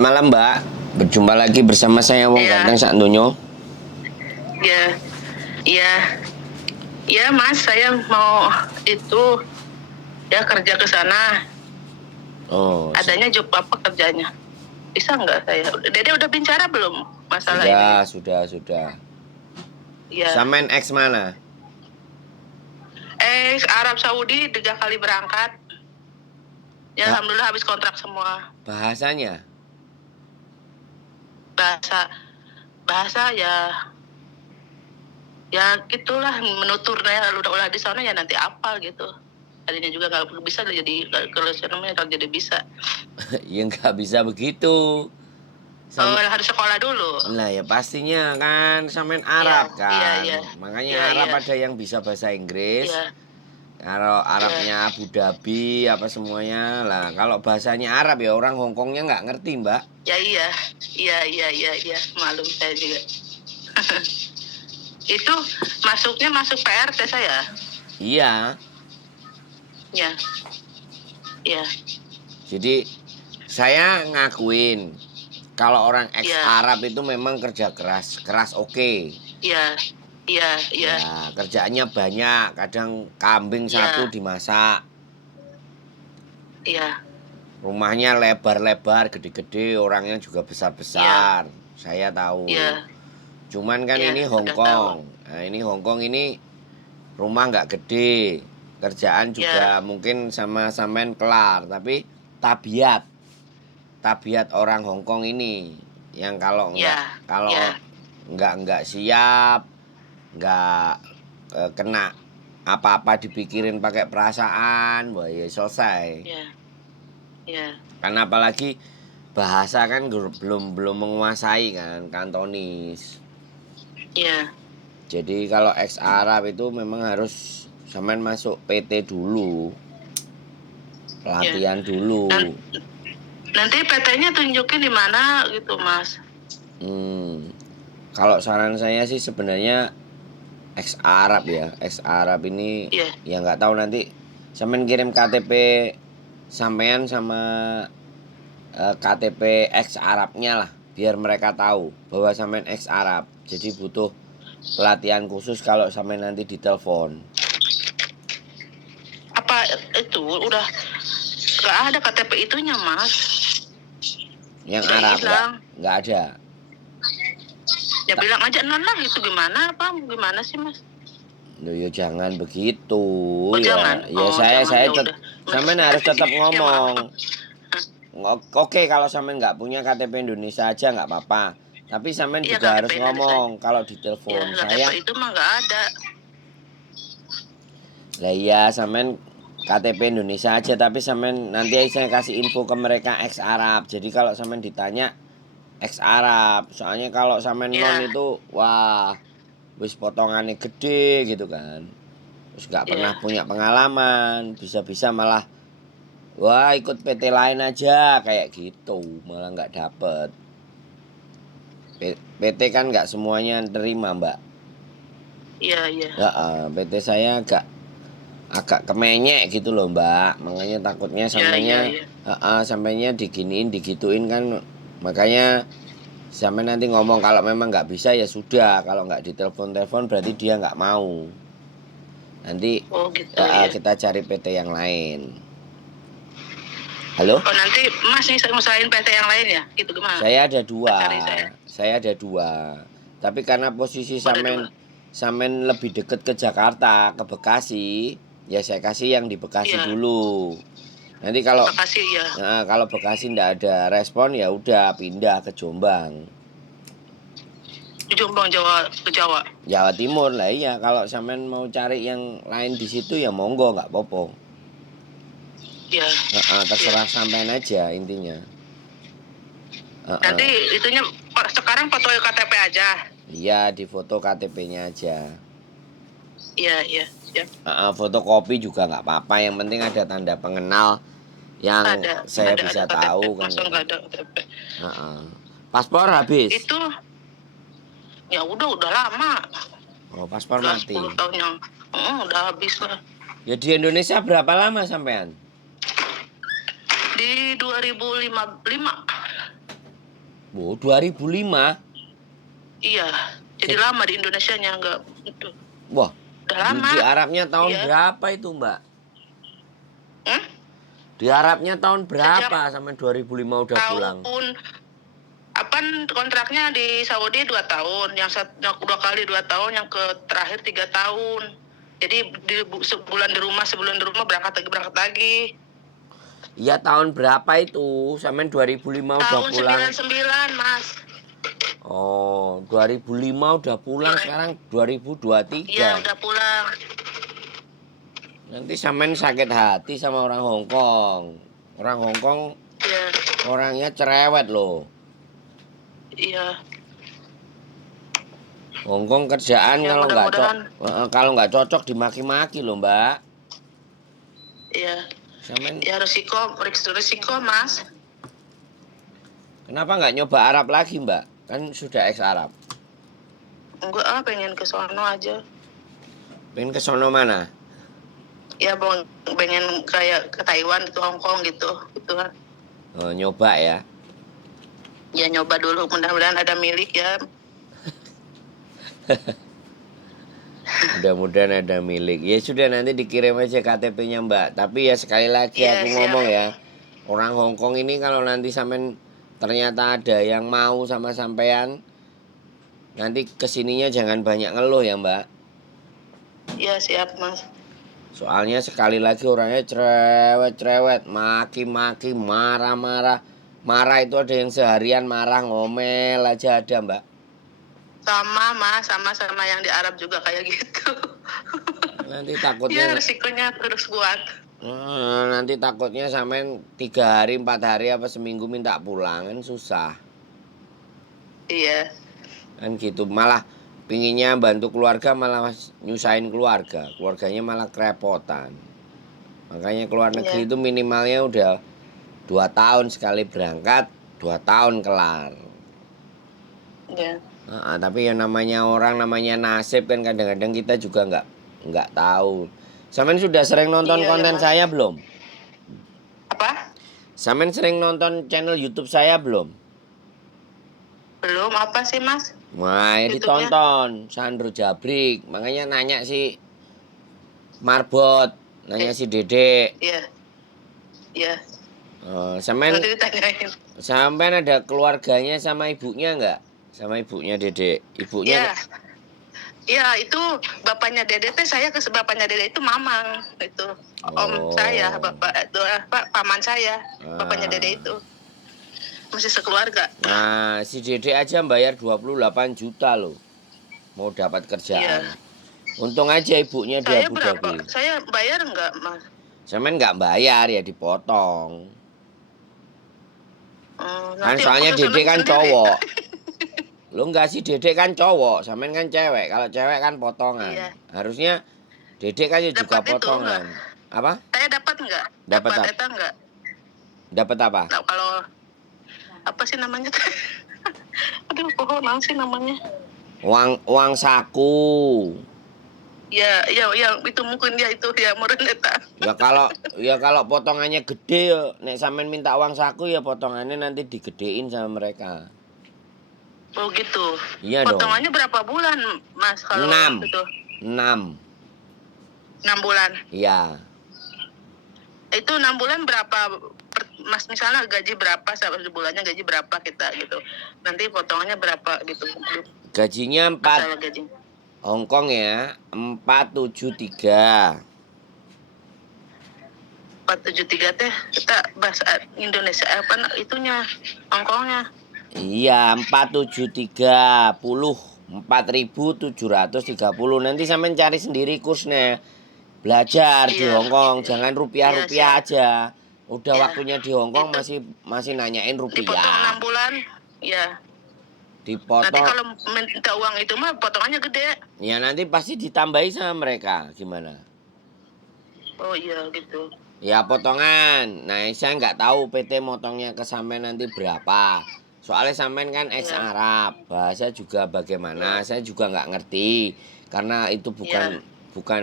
Malam Mbak, berjumpa lagi bersama saya Wong Ya, Ganteng Sak Donya. ya, ya, ya, Mas, saya mau itu ya kerja ke sana. Oh, Adanya job apa kerjanya? Bisa nggak saya? Dede udah bicara belum masalah sudah, ini? sudah. Ya, Samen X mana? Arab Saudi 3 kali berangkat. Ya, Ba alhamdulillah habis kontrak semua. bahasanya? Bahasa, bahasa ya gitulah menuturnya. Udah di sana ya nanti apal gitu. Tadinya juga nggak bisa jadi kalau namanya kalau jadi bisa. Ya nggak bisa begitu. Oh, Sam harus sekolah dulu. Lah ya pastinya kan Samen Iya, Arab iya, kan. iya, iya, Makanya Arab iya, ada yang bisa bahasa Inggris. iya. Kalau Ya, Arabnya Abu Dhabi apa semuanya lah. Kalau bahasanya Arab ya orang Hongkongnya nggak ngerti Mbak. ya, iya, iya, iya, iya, iya, malum saya juga. Itu masuk PRT saya. Iya. Ya, ya, Jadi saya ngakuin kalau orang ex ya, Arab itu memang kerja keras, keras oke. ya, ya, ya, Ya, kerjaannya banyak, kadang kambing satu ya, dimasak. ya, Rumahnya lebar-lebar, gede-gede, orangnya juga ya, besar-besar. Saya tahu. ya, Cuman kan ya, ini sudah tahu. Hongkong. Nah, ini Hongkong ini rumah nggak gede. Kerjaan Ya, juga mungkin sama samen kelar, tapi tabiat, tabiat orang Hongkong ini yang kalau nggak ya, kalau ya, nggak siap, nggak kena apa-apa dipikirin pakai perasaan, wah ya selesai. ya, ya, Karena apalagi bahasa kan belum menguasai kan Kantonis. ya, Jadi kalau ex Arab itu memang harus sampean masuk PT dulu, ya. pelatihan Dan dulu. nanti PT-nya tunjukin di mana gitu, Mas. Hmm, kalau saran saya sih sebenarnya ex Arab ya, ex Arab ini Ya, ya nggak tahu nanti sampean kirim KTP sampean sama KTP ex Arabnya lah biar mereka tahu bahwa sampean ex Arab. Jadi butuh pelatihan khusus kalau sampean nanti ditelepon. apa itu udah nggak ada KTP itunya, Mas. Yang Udah Arab hilang. nggak ada. Ya bilang aja non lah itu gimana sih, Mas? Loh, ya jangan begitu Oh jangan, ya oh jangan, ya udah. sampean harus tetap Ya maaf. ngomong. Oke kalau sampean nggak punya KTP Indonesia aja nggak apa-apa. Tapi sampean Iya juga KTP harus Indonesia ngomong aja. kalau Ya ditelepon KTP saya. itu mah nggak ada. Lah iya sampean KTP Indonesia aja tapi sampean nanti saya kasih info ke mereka ex Arab. Jadi kalau sampean ditanya ex Arab, soalnya kalau sampean non Ya, itu wah wis potongannya gede gitu kan. Terus nggak pernah ya. punya pengalaman, bisa-bisa malah wah ikut PT lain aja kayak gitu, malah nggak dapet. PT kan nggak semuanya terima mbak. Iya, iya. Ya, PT saya agak kemenyek gitu loh mbak, makanya takutnya Iya, iya, sampainya iya. sampainya diginiin digituin kan, makanya sampai nanti ngomong kalau memang nggak bisa ya sudah, kalau nggak ditelepon berarti dia nggak mau. Nanti Oh gitu ya. kita cari PT yang lain. Halo? Oh nanti Mas nih ngusahain PT yang lain ya? Gitu gimana? Saya ada dua. Cari saya. Saya ada dua. Tapi karena posisi Oh, ada dua. Samen lebih deket ke Jakarta, ke Bekasi, ya saya kasih yang di Bekasi Iya. dulu. Nanti kalau Makasih ya. kalau Bekasi ndak ada respon ya udah pindah ke Jombang. Di Jombang ke Jawa. Jawa Timur lah iya. Kalau Samen mau cari yang lain di situ ya monggo nggak popo. Iya. Iya. Terserah sampean aja intinya. Nanti itunya sekarang foto KTP aja. Iya di foto KTP-nya aja. Iya, iya, iya. Fotokopi juga nggak apa-apa, yang penting ada tanda pengenal yang saya Ada bisa KTP, tahu kan. masa nggak ada KTP? Paspor habis. Itu ya udah lama. Oh paspor Udah mati. 10 tahun yang udah habis lah. Ya di Indonesia berapa lama sampean? Di 2005. Oh, 2005. Iya, jadi lama di Indonesianya nggak itu. Wah, Udah lama. di Arabnya tahun Iya. berapa itu, Mbak? Hmm? Di Arabnya tahun Sejak berapa sampai 2005 udah pulang? tahun apa kontraknya di Saudi 2 tahun, yang 2 kali 2 tahun, yang terakhir 3 tahun. Jadi sebulan di rumah, sebulan di rumah, berangkat lagi. Iya, tahun berapa itu? Sampai 2005 udah Tahun pulang. 99, Mas. Oh, 2005 udah pulang, Iya. sekarang Iya, 2023. udah pulang. Nanti sampean sakit hati sama orang Hong Kong. Orang Hong Kong Iya, orangnya cerewet loh. iya. Hong Kong kerjaan Ya mudah-mudahan. kalau nggak cocok dimaki-maki loh, Mbak. Iya. Sampean Ya risiko, Mas. kenapa nggak nyoba Arab lagi, Mbak? Kan sudah ex Arab. Enggak, pengen ke sono aja. Pengen ke sono mana? Ya pengen kayak ke Taiwan gitu, Hong Kong gitu kan. Oh, nyoba ya. Ya nyoba dulu, mudah-mudahan ada milik ya. Mudah-mudahan ada milik. Ya sudah, nanti dikirim aja KTP-nya, Mbak. Tapi ya sekali lagi Iya, aku siap. ngomong ya. Orang Hong Kong ini kalau nanti sampean ternyata ada yang mau sama sampean, nanti kesininya jangan banyak ngeluh ya, Mbak. Iya, siap, Mas. Soalnya sekali lagi orangnya cerewet-cerewet, maki-maki, marah-marah. Marah itu ada yang seharian marah, ngomel aja ada, Mbak. Sama, Mas, sama yang di Arab juga kayak gitu. Nanti Ya takutnya risikonya terus kuat. nanti takutnya sampean 3 hari, 4 hari apa seminggu minta pulang kan susah. Iya. Kan gitu, malah pinginnya bantu keluarga malah nyusahin keluarganya malah kerepotan. Makanya keluar negeri Iya. itu minimalnya udah 2 tahun sekali berangkat, 2 tahun kelar. Iya. Tapi ya namanya orang, namanya nasib kan, kadang-kadang kita juga nggak tahu. Sampean sudah sering nonton Iya, ya, konten Mas. saya belum? Apa? Sampean sering nonton channel YouTube saya belum? Belum, apa sih, Mas? Wah, ya YouTube-nya? ditonton Sandro Jabrik. Makanya nanya si Marbot, nanya si Dedek. Iya. Iya. Sampean Nanti ditanyain. sampean ada keluarganya sama ibunya nggak? Sama ibunya Dedek. Ibunya Iya. Iya, itu bapaknya Dede teh, saya ke bapaknya Dede itu Mamang itu. Om saya, bapak itu paman saya, bapaknya Dede itu. Masih sekeluarga. Nah, si Dedek aja bayar 28 juta loh. Mau dapat kerjaan. Iya. Untung aja ibunya di Saya Abu berapa? Dhabi. Saya bayar enggak, Mas? Sampean nggak bayar ya dipotong. Kan Nanti soalnya aku Dedek kan sendiri. cowok. Lo enggak sih, Dedek kan cowok, sampean kan cewek. Kalau cewek kan potongan. Iya. Harusnya Dedek kan ya juga Dapat itu potongan. Apa? Saya dapat enggak? Dapat Dapat apa? eta enggak? Dapat apa? Nah, kalau apa sih namanya? Aduh, naon sih namanya? Uang saku. Ya, itu mungkin ya itu ya meureun eta. Ya kalau potongannya gede ya, nek sampean minta uang saku ya potongannya nanti digedein sama mereka. Oh gitu. Iya dong. Potongannya berapa bulan, Mas, kalau 6. itu? 6. 6 bulan. Iya. Itu 6 bulan berapa, Mas, misalnya gaji berapa, sebulannya gaji berapa kita gitu. Nanti potongannya berapa gitu. Gajinya 4 Masalah gaji. Hongkong ya, 473. 473 teh kita bahasa Indonesia apa itunya Hongkongnya. Iya, 4730. 4.730. Nanti sampean cari sendiri kursnya. Belajar di Iya. Hongkong, jangan rupiah-rupiah Iya, aja. Udah Iya. waktunya di Hongkong Itu masih nanyain dipotong rupiah. 6 bulan. Ya. Nanti Dipotong. kalau minta uang itu mah potongannya gede. Ya nanti pasti ditambahi sama mereka. Gimana? Oh iya gitu. Ya potongan. Nah, saya nggak tahu PT motongnya ke sampean nanti berapa. Soalnya sampean kan ex Iya. Arab, bahasa juga bagaimana, saya juga nggak ngerti. Karena itu bukan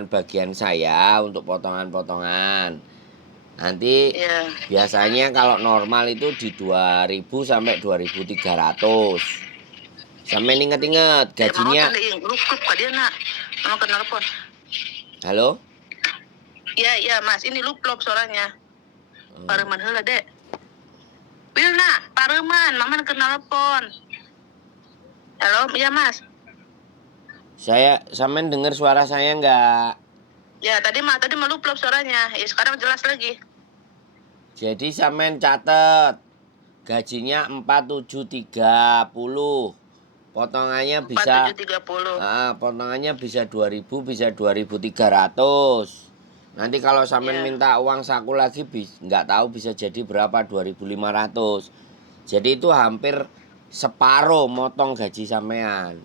bagian saya untuk potongan-potongan. Nanti Iya. biasanya kalau normal itu di 2000 sampai 2300. Sampai inget-inget Mau gajinya. tanda yang grup ka dia nak. Mau ke telepon. Halo? Iya Mas, ini luplop suaranya. Pareman heula Dek. Wilna, pareman, mama ke telepon. Halo, iya Mas. Saya sampean dengar suara saya enggak? Ya, tadi mah luplop suaranya. Ya sekarang jelas lagi. Jadi sampean catet gajinya 4730. Potongannya bisa 4730. potongannya bisa 2000, bisa 2300. Nanti kalau sampean Iya. minta uang saku lagi nggak tahu bisa jadi berapa, 2500. Jadi itu hampir separuh motong gaji sampean.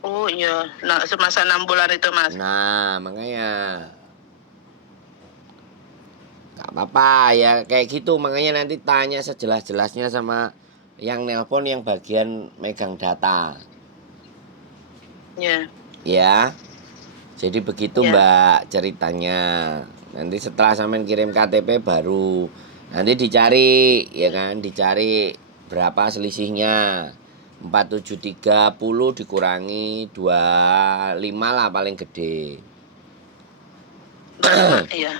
Oh iya, nah semasa 6 bulan itu Mas. Nah, makanya gak apa-apa ya kayak gitu, makanya nanti tanya sejelas-jelasnya sama yang nelpon yang bagian megang data. Iya. Ya. Jadi begitu Ya. Mbak ceritanya. Nanti setelah sampean kirim KTP baru nanti dicari ya kan, dicari berapa selisihnya. 4730 dikurangi 25 lah paling gede. Iya.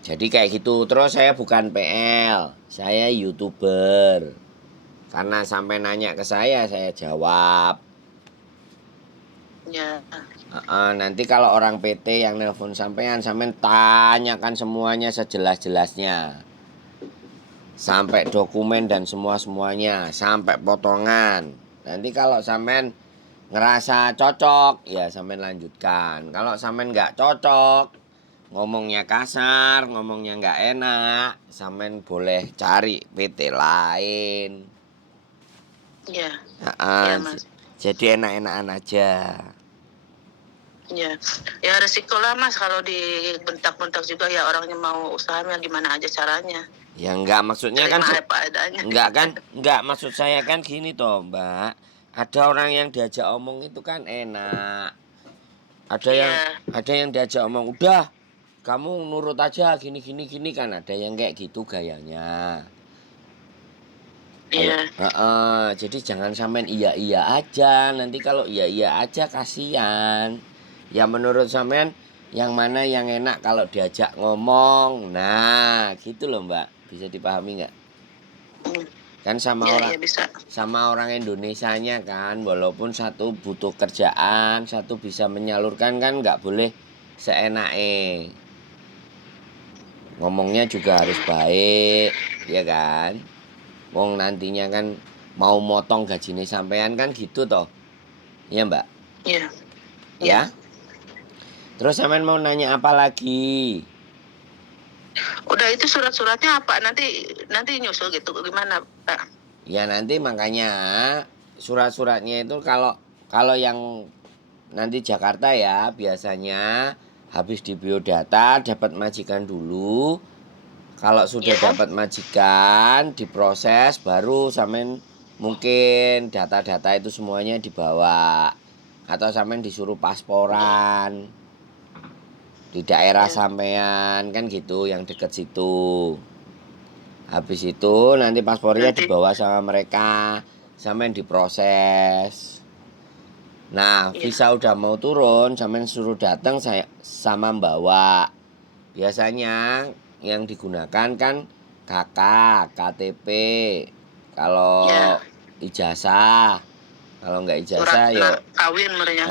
Jadi kayak gitu. Terus saya bukan PL, saya YouTuber. Karena sampai nanya ke saya jawab. Ya. Nanti kalau orang PT yang nelpon sampean tanyakan semuanya sejelas-jelasnya. Sampai dokumen dan semuanya, sampai potongan. Nanti kalau sampean ngerasa cocok, ya sampean lanjutkan. Kalau sampean nggak cocok, ngomongnya kasar, ngomongnya nggak enak, sampean boleh cari PT lain. Iya. Iya, Mas. Jadi enak-enakan aja. Ya, ya resiko lah Mas kalau dibentak-bentak juga ya orangnya mau usahanya gimana aja caranya. Ya enggak maksudnya kan Terima apa adanya. enggak maksud saya kan gini toh Mbak. Ada orang yang diajak omong itu kan enak. Iya. Ada yang diajak omong udah kamu nurut aja gini kan ada yang kayak gitu gayanya. Kalau Iya. jadi jangan sampean iya aja. Nanti kalau iya aja kasihan. Ya menurut sampean yang mana yang enak kalau diajak ngomong. Nah, gitu loh, Mbak. Bisa dipahami nggak? Kan Iya bisa. sama orang Indonesianya kan, walaupun satu butuh kerjaan, satu bisa menyalurkan kan nggak boleh seenaknya. Ngomongnya juga harus baik, ya kan? Wong nantinya kan mau motong gajinya sampean kan gitu toh. Iya, Mbak? Iya. Ya. Terus sampean mau nanya apa lagi? Udah itu surat-suratnya apa? Nanti nyusul gitu gimana, Pak? Ya nanti makanya surat-suratnya itu kalau yang nanti Jakarta ya biasanya habis di biodata dapat majikan dulu. Kalau sudah dapat majikan diproses baru sampean mungkin data-data itu semuanya dibawa atau sampean disuruh pasporan di daerah sampean kan gitu yang deket situ. Habis itu nanti paspornya dibawa sama mereka sampean diproses. Nah, visa udah mau turun, sampean suruh datang saya sama bawa. Biasanya yang digunakan kan KK, KTP. Kalau ijazah, kalau nggak ijazah surat kawin merenya.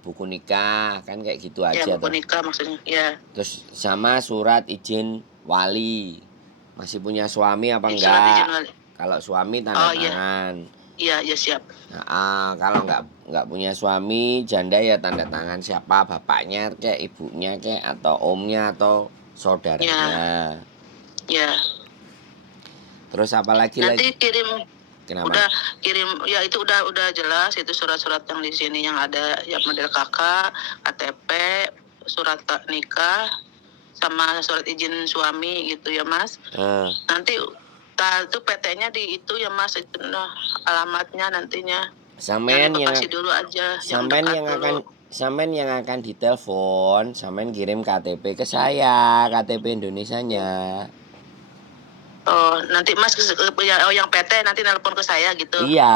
Buku nikah kan kayak gitu Ya, aja buku tuh. nikah maksudnya. Ya. Terus sama surat izin wali. Masih punya suami apa Surat izin enggak? wali. Kalau suami tanda tangan. Iya siap. Kalau nggak punya suami janda ya tanda tangan siapa bapaknya kayak ibunya kayak atau omnya atau saudaranya. Ya. Terus apa lagi nanti kirim. Kenapa? Udah kirim ya itu udah jelas itu surat-surat yang di sini yang ada yang model kakak, KTP, surat nikah sama surat izin suami gitu ya Mas. Nanti itu PT-nya di itu ya Mas itu alamatnya nantinya. Sampean yang kasih dulu aja. Sampean yang akan sampean yang akan ditelepon, sampean kirim KTP ke saya, KTP Indonesianya. Oh, nanti Mas yang PT nanti nelpon ke saya gitu. Iya.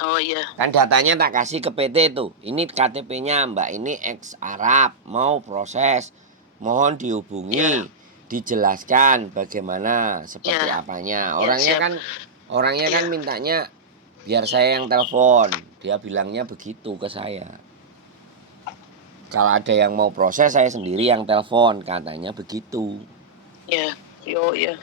Oh iya. Kan datanya tak kasih ke PT tuh. Ini KTP-nya Mbak, ini ex Arab, mau proses. Mohon dihubungi, Iya. dijelaskan bagaimana, seperti Iya. apanya. Iya, Orangnya siap. kan Iya. mintanya biar saya yang telepon. Dia bilangnya begitu ke saya. Kalau ada yang mau proses, saya sendiri yang telepon, katanya begitu. Iya. Yo, iya.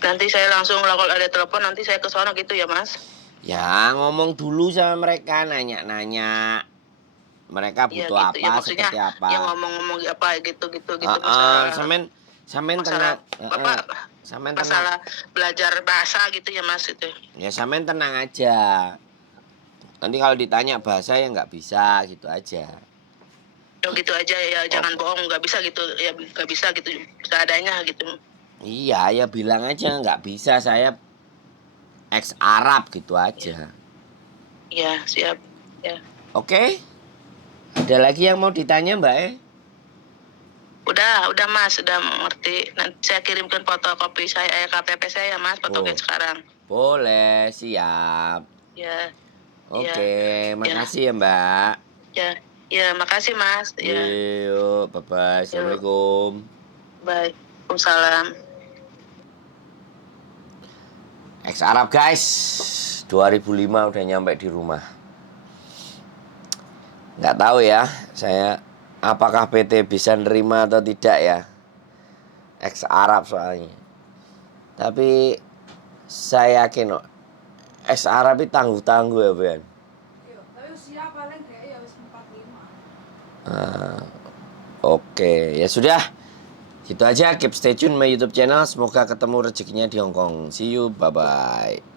Nanti saya langsung kalau ada telepon nanti saya ke sana gitu ya, Mas. Ya, ngomong dulu sama mereka, nanya-nanya. Mereka Iya butuh gitu. Ya apa, maksudnya seperti yang apa. ngomong-ngomong apa gitu masalah Samen tenang. masalah Bapak Samen tenang. masalah belajar bahasa gitu ya, Mas itu. Ya samen tenang aja. Nanti kalau ditanya bahasa ya nggak bisa, gitu aja. Oh, gitu aja ya, jangan bohong, nggak bisa gitu ya, nggak bisa gitu seadanya gitu. Iya, ya bilang aja nggak bisa, saya ex Arab gitu aja. Iya, siap. Ya. Oke? Ada lagi yang mau ditanya Mbak? Udah Mas, udah mengerti. Nanti saya kirimkan fotokopi saya KTP saya Mas, fotokopi Oh, sekarang. boleh, siap. Ya, ya, Oke, ya, makasih ya Mbak. ya, ya, makasih Mas. Ya, Yuk, bye-bye. yuk, Assalamualaikum. bye. Waalaikumsalam. Ex Arab guys, 2005 udah nyampe di rumah. Nggak tahu ya, saya apakah PT bisa nerima atau tidak ya. Ex Arab soalnya. Tapi saya yakin kok, ex Arab itu tangguh-tangguh ya Ben. Iya, tapi usia paling kayak ya wis 45. Oke, ya sudah. Gitu aja, keep stay tune my YouTube channel. Semoga ketemu rezekinya di Hongkong. See you, bye-bye.